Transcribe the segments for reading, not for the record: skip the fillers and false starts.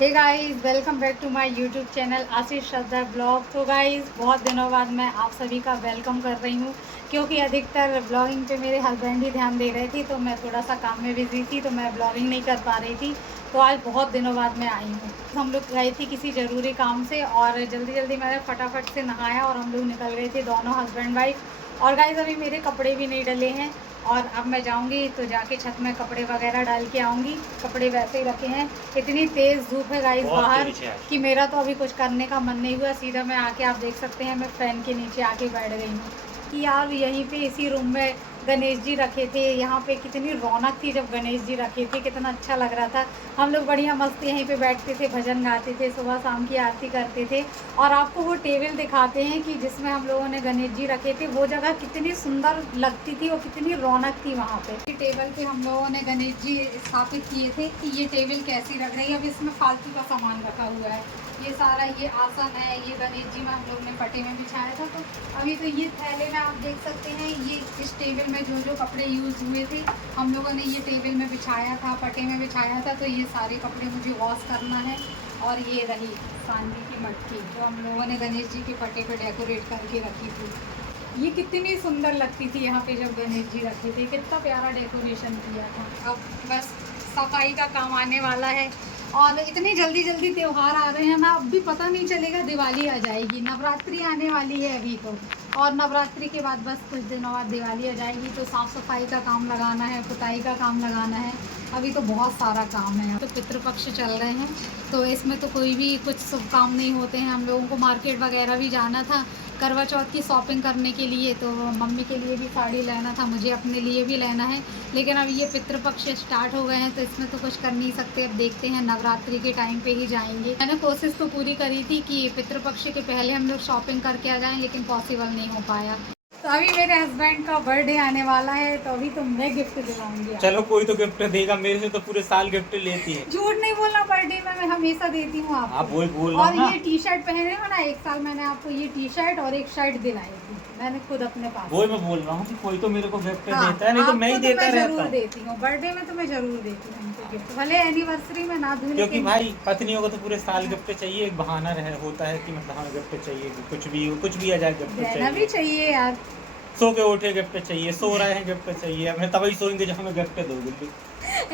Hey guys, welcome back to my YouTube channel Ashish Shraddha blog. तो guys, बहुत दिनों बाद मैं आप सभी का वेलकम कर रही हूँ, क्योंकि अधिकतर ब्लॉगिंग पे मेरे हस्बैंड ही ध्यान दे रहे थे। तो मैं थोड़ा सा काम में बिजी थी, तो मैं ब्लॉगिंग नहीं कर पा रही थी। तो आज बहुत दिनों बाद मैं आई हूँ। हम लोग गए थे किसी ज़रूरी काम से, और जल्दी जल्दी मैंने फटाफट से नहाया और हम लोग निकल गए थे, दोनों हस्बैंड वाइफ। और गाइस, अभी मेरे कपड़े भी नहीं डले हैं, और अब मैं जाऊंगी तो जाके छत में कपड़े वगैरह डाल के आऊँगी। कपड़े वैसे ही रखे हैं। इतनी तेज़ धूप है गाइस बाहर कि मेरा तो अभी कुछ करने का मन नहीं हुआ। सीधा मैं आके, आप देख सकते हैं, मैं फ़ैन के नीचे आके बैठ गई हूँ कि यार यहीं पे इसी रूम में गणेश जी रखे थे। यहाँ पे कितनी रौनक थी जब गणेश जी रखे थे, कितना अच्छा लग रहा था। हम लोग बढ़िया मस्त यहीं पे बैठते थे, भजन गाते थे, सुबह शाम की आरती करते थे। और आपको वो टेबल दिखाते हैं कि जिसमें हम लोगों ने गणेश जी रखे थे, वो जगह कितनी सुंदर लगती थी और कितनी रौनक थी वहाँ पे। टेबल पे हम लोगों ने गणेश जी स्थापित किए थे कि ये टेबल कैसी लग रही है। अब इसमें फालतू का सामान रखा हुआ है, ये सारा, ये आसन है, ये गणेश जी में हम लोग ने पट्टे में बिछाया था। तो अभी तो ये थैले में आप देख सकते हैं, ये इस टेबल में जो जो कपड़े यूज़ हुए थे हम लोगों ने ये टेबल में बिछाया था, पट्टे में बिछाया था। तो ये सारे कपड़े मुझे वॉश करना है। और ये रही चांदी की मटकी जो हम लोगों ने गणेश जी के पट्टे पे डेकोरेट करके रखी थी। ये कितनी सुंदर लगती थी यहाँ पे जब गणेश जी रखे थे, कितना प्यारा डेकोरेशन किया था। अब बस सफाई का काम आने वाला है, और इतनी जल्दी जल्दी त्यौहार आ रहे हैं ना, अब भी पता नहीं चलेगा दिवाली आ जाएगी। नवरात्रि आने वाली है अभी तो, और नवरात्रि के बाद बस कुछ दिनों बाद दिवाली आ जाएगी। तो साफ़ सफाई का काम लगाना है, पुताई का काम लगाना है, अभी तो बहुत सारा काम है। तो पितृपक्ष चल रहे हैं, तो इसमें तो कोई भी कुछ शुभ काम नहीं होते हैं। हम लोगों को मार्केट वगैरह भी जाना था करवा चौथ की शॉपिंग करने के लिए। तो मम्मी के लिए भी साड़ी लेना था, मुझे अपने लिए भी लेना है। लेकिन अब ये पितृपक्ष स्टार्ट हो गए हैं, तो इसमें तो कुछ कर नहीं सकते। अब देखते हैं, नवरात्रि के टाइम पे ही जाएंगे। मैंने कोशिश तो पूरी करी थी कि पितृपक्ष के पहले हम लोग शॉपिंग करके आ जाएं, लेकिन पॉसिबल नहीं हो पाया। तो अभी मेरे हस्बैंड का बर्थडे आने वाला है, तो अभी तो मैं गिफ्ट दिलाऊंगी। चलो कोई तो गिफ्ट देगा, मेरे से तो पूरे साल गिफ्ट लेती है। झूठ नहीं बोलना, बर्थडे में मैं हमेशा देती हूँ आपको। आप वही बोल रहा और हूँ ना। ये टी शर्ट पहने हो ना, एक साल मैंने आपको ये टी शर्ट और एक शर्ट दिलाई थी, मैंने खुद अपने पास। वही मैं बोल रहा हूँ कि कोई तो मेरे को गिफ्ट हाँ, देता है, नहीं तो मैं ही आपको तो देता मैं रहता जरूर हूँ। देती हूँ, बर्थडे में तो मैं जरूर देती हूँ उनको गिफ्ट, भले एनिवर्सरी में ना दूँ। क्योंकि लेकिन भाई पत्नियों को तो पूरे साल गिफ्ट चाहिए, एक बहाना रहे होता है कि मतलब हाँ गिफ्ट चाहिए, कुछ भी आ जाए गिफ्ट देना भी चाहिए। चाहिए यार। सो के उठे गिफ्ट चाहिए, सो रहे हैं गिफ्ट चाहिए, हमें तभी सोएंगे जब हमें गिफ्ट दोगे।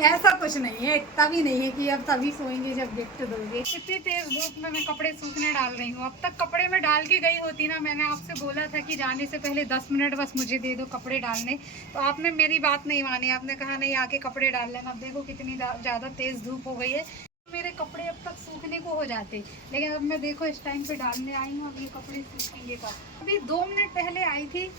ऐसा कुछ नहीं है, इतना भी नहीं है कि अब तभी सोएंगे जब गिफ्ट दोगे। इतनी तेज धूप में मैं कपड़े सूखने डाल रही हूँ। अब तक कपड़े में डाल के गई होती ना, मैंने आपसे बोला था कि जाने से पहले 10 मिनट बस मुझे दे दो कपड़े डालने, तो आपने मेरी बात नहीं मानी। आपने कहा नहीं, आके कपड़े डाल लेना। अब देखो कितनी ज़्यादा तेज़ धूप हो गई है, मेरे कपड़े अब तक सूखने को हो जाते, लेकिन अब मैं देखो इस टाइम पे डालने आई हूँ। अब ये कपड़े सूखेंगे कब? अभी 2 मिनट पहले आई थी,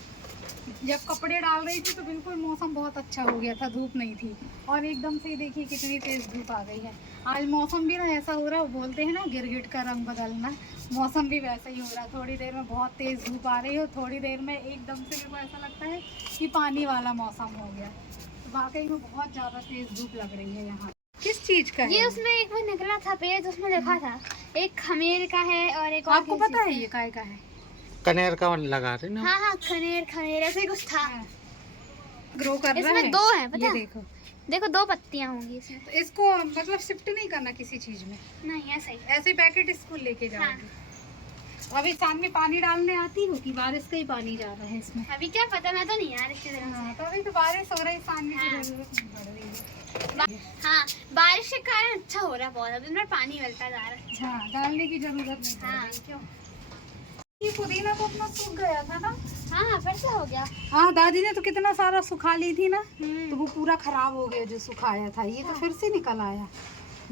जब कपड़े डाल रही थी तो बिल्कुल मौसम बहुत अच्छा हो गया था, धूप नहीं थी। और एकदम से देखिए कितनी तेज़ धूप आ गई है। आज मौसम भी ना ऐसा हो रहा है, वो बोलते हैं ना गिरगिट का रंग बदलना, मौसम भी वैसा ही हो रहा है। थोड़ी देर में बहुत तेज़ धूप आ रही है, और थोड़ी देर में एकदम से मेरे को ऐसा लगता है कि पानी वाला मौसम हो गया। तो वाकई में बहुत ज़्यादा तेज़ धूप लग रही है यहाँ। किस चीज़ का है ये? उसमें एक वो निकला था पेज, उसमें लिखा था एक खमीर का है और एक और आपको पता है ये काय का है? कनेर का लगा रहे ना। हाँ हाँ, खनेर खमीर ऐसे ही कुछ था। ग्रो कर रहा है। इसमें दो है, पता ये है? देखो, देखो 2 पत्तियां होंगी इसमें। तो इसको मतलब शिफ्ट नहीं करना किसी चीज़ में, नहीं, ऐसा ही। ऐसे पैकेट स्कूल लेके जाओगे। अभी शाम में पानी डालने आती हो कि बारिश का ही पानी जा रहा है इसमें? अभी क्या पता, मैं तो नहीं यार इसकी तरह हाँ, तो अभी तो बारिश हो रही, पानी की हाँ। जरूरत नहीं पड़ रही है। हाँ, बारिश के कारण अच्छा हो रहा है बहुत, अभी पानी मिलता जा रहा है। हाँ, डालने की जरूरत नहीं पड़ हाँ। रही। क्यों? ये पुदीना तो अपना सूख गया था ना। हाँ, फिर से हो गया। हाँ, दादी ने तो कितना सारा सुखा ली थी ना, तो वो हम्म। पूरा खराब हो गया जो सुखाया था। ये तो फिर से निकल आया।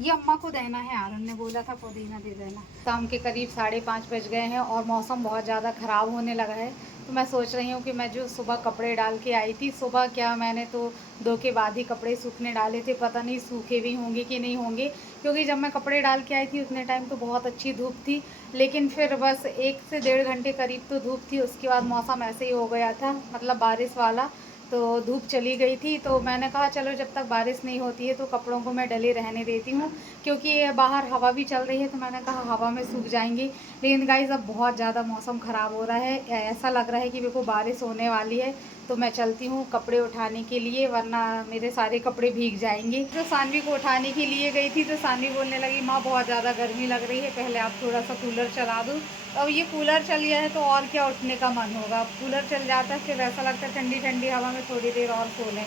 ये अम्मा को देना है, आरन ने बोला था पुदीना दे देना। शाम के करीब 5:30 बज गए हैं, और मौसम बहुत ज़्यादा ख़राब होने लगा है। तो मैं सोच रही हूँ कि मैं जो सुबह कपड़े डाल के आई थी, सुबह क्या मैंने तो 2 के बाद ही कपड़े सूखने डाले थे, पता नहीं सूखे भी होंगे कि नहीं होंगे। क्योंकि जब मैं कपड़े डाल के आई थी उतने टाइम तो बहुत अच्छी धूप थी, लेकिन फिर बस 1 से 1.5 घंटे करीब तो धूप थी, उसके बाद मौसम ऐसे ही हो गया था, मतलब बारिश वाला। तो धूप चली गई थी, तो मैंने कहा चलो जब तक बारिश नहीं होती है तो कपड़ों को मैं डले रहने देती हूँ, क्योंकि बाहर हवा भी चल रही है। तो मैंने कहा हवा में सूख जाएंगी। लेकिन गाइस, अब बहुत ज़्यादा मौसम ख़राब हो रहा है, ऐसा लग रहा है कि मेरे को बारिश होने वाली है। तो मैं चलती हूँ कपड़े उठाने के लिए, वरना मेरे सारे कपड़े भीग जाएंगे। तो सानवी को उठाने के लिए गई थी तो सानवी बोलने लगी माँ बहुत ज़्यादा गर्मी लग रही है, पहले आप थोड़ा सा कूलर चला दो। अब ये कूलर चल गया है तो और क्या उठने का मन होगा। कूलर चल जाता है फिर ऐसा लगता है ठंडी ठंडी हवा में थोड़ी देर और सो लें।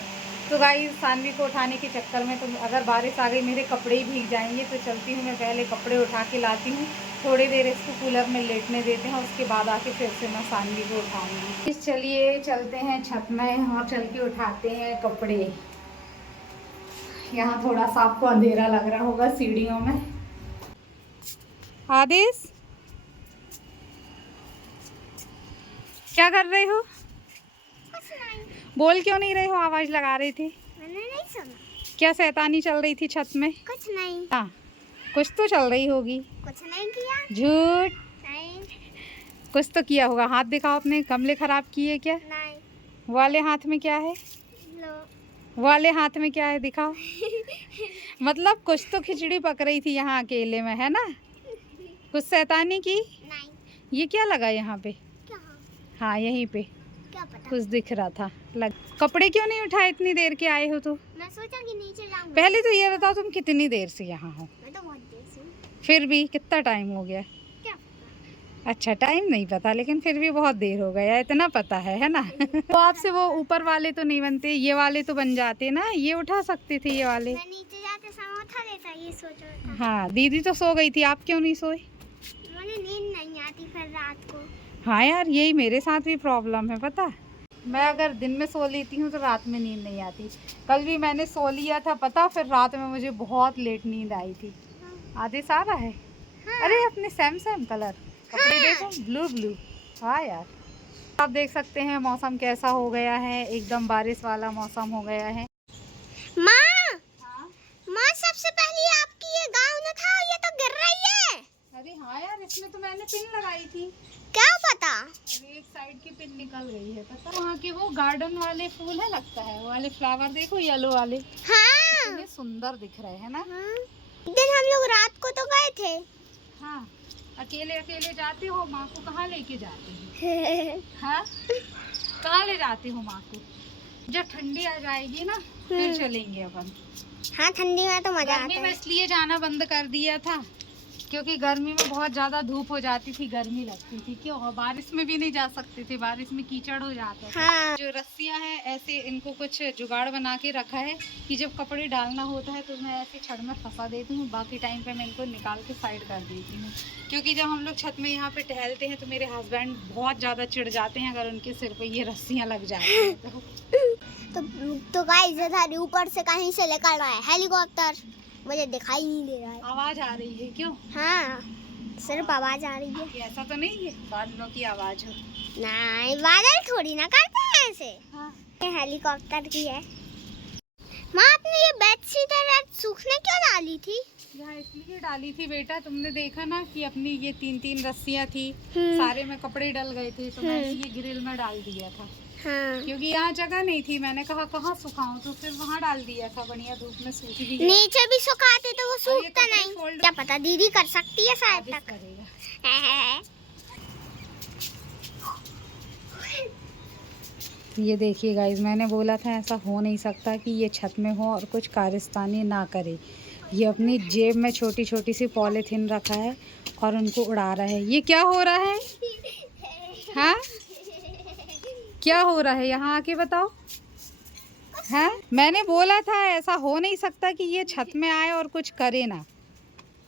तो गाइस सानवी को उठाने के चक्कर में तो अगर बारिश आ गई मेरे कपड़े ही भीग जाएंगे। तो चलती हूँ मैं पहले कपड़े उठा के लाती हूँ, थोड़ी देर इसको कूलर में लेटने देते हैं, उसके बाद आके फिर से मैं सानवी को उठाऊंगी। चलिए चलते हैं छत में और चल के उठाते हैं कपड़े। यहाँ थोड़ा सा आपको अंधेरा लग रहा होगा सीढ़ियों में। आदेश क्या कर रहे हो? बोल क्यों नहीं रहे हो? आवाज लगा रही थी। मैंने नहीं सुना। क्या शैतानी चल रही थी छत में? कुछ नहीं। हाँ कुछ तो चल रही होगी। कुछ नहीं किया। झूठ। नहीं। कुछ तो किया होगा। हाथ दिखाओ अपने, गमले खराब किए क्या? नहीं। वाले हाथ में क्या है? लो। वाले हाथ में क्या है दिखाओ। मतलब कुछ तो खिचड़ी पक रही थी यहाँ अकेले में, है ना? कुछ शैतानी की? नहीं। ये क्या लगा यहाँ पे? क्या? हाँ यहीं पे क्या पता? कुछ दिख रहा था। कपड़े क्यों नहीं उठाए? इतनी देर के आए हो तो? मैं सोचा कि नीचे जाऊंगी। पहले तो ये बताओ तुम कितनी देर से यहाँ हो? मैं तो बहुत देर से हूँ। फिर भी कितना टाइम हो गया? क्या पता? अच्छा टाइम नहीं पता, लेकिन फिर भी बहुत देर हो गया, इतना पता है ना? तो आपसे वो ऊपर वाले तो नहीं बनते, ये वाले तो बन जाते ना, ये उठा सकते थे ये वाले। मैं नीचे जाते समय उठा लेता, ये सोच रहा था। हाँ दीदी तो सो गई थी, आप क्यों नहीं सोए? मुझे नींद नहीं आती फिर रात को। हाँ यार यही मेरे साथ भी प्रॉब्लम है पता। मैं अगर दिन में सो लेती हूँ तो रात में नींद नहीं आती। कल भी मैंने सो लिया था पता, फिर रात में मुझे बहुत लेट नींद आई थी। आदेश आ रहा है? हाँ। अरे अपने सेम सेम कलर कपड़े देखो, ब्लू ब्लू। हाँ यार आप देख सकते हैं मौसम कैसा हो गया है, एकदम बारिश वाला मौसम हो गया है। माँ, हाँ? माँ सबसे पहले आपकी ये गाउन था, ये तो गिर रही है। अरे हाँ यार इसमें तो मैंने पिन लगाई थी। क्या पता? अरे एक साइड की पिन निकल गई है पता। वहाँ के वो गार्डन वाले फूल है लगता है, वो वाले फ्लावर देखो येलो वाले, हाँ। कितने सुंदर दिख रहे हैं ना। हाँ। एक दिन हम लोग रात को तो गए थे। हाँ अकेले अकेले जाते हो? माँ को कहाँ लेके जाते हो? हाँ कहाँ ले जाते हो माँ को? जब ठंडी आ जाएगी ना फिर चलेंगे अपन। हाँ ठंडी में तो मजा गर्मी आता में है। इसलिए जाना बंद कर दिया था क्योंकि गर्मी में बहुत ज़्यादा धूप हो जाती थी, गर्मी लगती थी। क्यों? और बारिश में भी नहीं जा सकते थे, बारिश में कीचड़ हो जाता था। हाँ। जो रस्सियाँ हैं ऐसे इनको कुछ जुगाड़ बना के रखा है कि जब कपड़े डालना होता है तो मैं ऐसे छड़ में फंसा देती हूँ, बाकी टाइम पे मैं इनको निकाल के साइड कर देती हूँ। क्योंकि जब हम लोग छत में यहाँ पे टहलते हैं तो मेरे हस्बैंड बहुत ज़्यादा चिढ़ जाते हैं अगर उनके सिर पे ये रस्सियाँ लग जाती हैं तो गाइस इधर ऊपर से कहीं से निकल रहा है हेलीकॉप्टर, मुझे दिखाई नहीं दे रहा है। आवाज़ आ रही है क्यों? हाँ सिर्फ आवाज आ रही है। ये ऐसा तो नहीं है बादलों की आवाज़ हो? नहीं बादल थोड़ी ना करते हैं ऐसे। हाँ ये हेलीकॉप्टर की है। माँ आपने ये बेडशीट सूखने क्यों डाली थी? यहाँ इसलिए डाली थी बेटा, तुमने देखा ना कि अपनी ये 3-3 रस्सियाँ थी, हम्म। सारे में कपड़े डल गए थे तो मैंने ये ग्रिल में डाल दिया था। हाँ। क्योंकि यहाँ जगह नहीं थी, मैंने कहा कहाँ सुखाऊं, तो फिर वहाँ डाल दिया था, बढ़िया धूप में सूख भी गया। नीचे भी सुखाते तो वो और ये सूखता कपड़े नहीं। fold- क्या पता दीदी कर सकती है शायद आदेश तक। करेगा। ये देखिए गाइस, मैंने बोला था ऐसा हो नहीं सकता कि ये छत में हो और कुछ कारस्तानी ना करे। ये अपनी जेब में छोटी छोटी सी पॉलीथीन रखा है और उनको उड़ा रहा है। ये क्या हो रहा है? हाँ क्या हो रहा है? यहाँ आके बताओ। हाँ मैंने बोला था ऐसा हो नहीं सकता कि ये छत में आए और कुछ करे ना।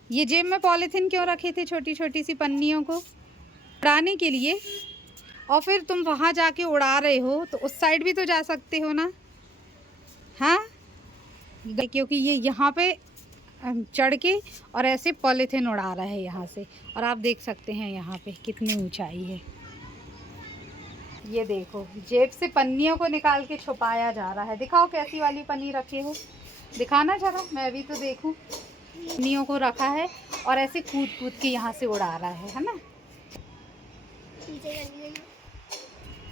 ये जेब में पॉलीथीन क्यों रखे थे छोटी छोटी सी पन्नियों को? उड़ाने के लिए। और फिर तुम वहाँ जाके उड़ा रहे हो तो उस साइड भी तो जा सकते हो ना। हाँ क्योंकि ये यहाँ पे चढ़ के और ऐसे पॉलीथीन उड़ा रहा है यहाँ से, और आप देख सकते हैं यहाँ पे कितनी ऊंचाई है। ये देखो जेब से पन्नियों को निकाल के छुपाया जा रहा है। दिखाओ कैसी वाली पन्नी रखे हो, दिखाना जरा, मैं भी तो देखूं। पन्नियों को रखा है और ऐसे कूद कूद के यहाँ से उड़ा रहा है ना।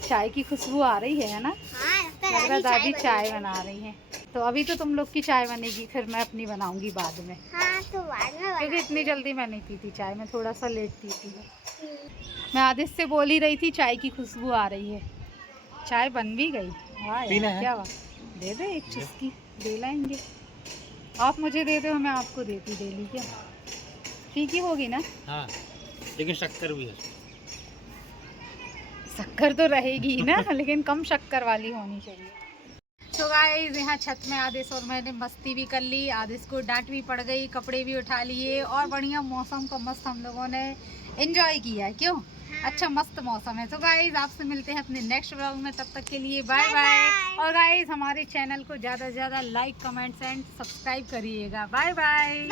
चाय की खुशबू आ रही है ना? हाँ, लग रहा दादी चाय बना रही हैं। तो अभी तो तुम लोग की चाय बनेगी, फिर मैं अपनी बनाऊंगी बाद में। हाँ तो बाद में क्योंकि इतनी जल्दी मैं नहीं पीती चाय, मैं थोड़ा सा लेट पीती हूँ। मैं आदेश से बोल ही रही थी चाय की खुशबू आ रही है। चाय बन भी गई। वाह पीना यार, है? क्या बात। दे दे एक चुस्की, दे लाएंगे। आप मुझे दे दो, मैं आपको देती डेली। क्या फीकी होगी ना? हाँ, लेकिन शक्कर भी है। शक्कर तो रहेगी ही ना, लेकिन कम शक्कर वाली होनी चाहिए। तो गाइस यहाँ छत में आदेश और मैंने मस्ती भी कर ली, आदेश को डांट भी पड़ गई, कपड़े भी उठा लिए और बढ़िया मौसम को मस्त हम लोगों ने एंजॉय किया है। क्यों? अच्छा मस्त मौसम है। तो गाइस आपसे मिलते हैं अपने नेक्स्ट व्लॉग में, तब तक के लिए बाय बाय। और गाइस हमारे चैनल को ज़्यादा से ज़्यादा लाइक कमेंट्स एंड सब्सक्राइब करिएगा। Bye bye.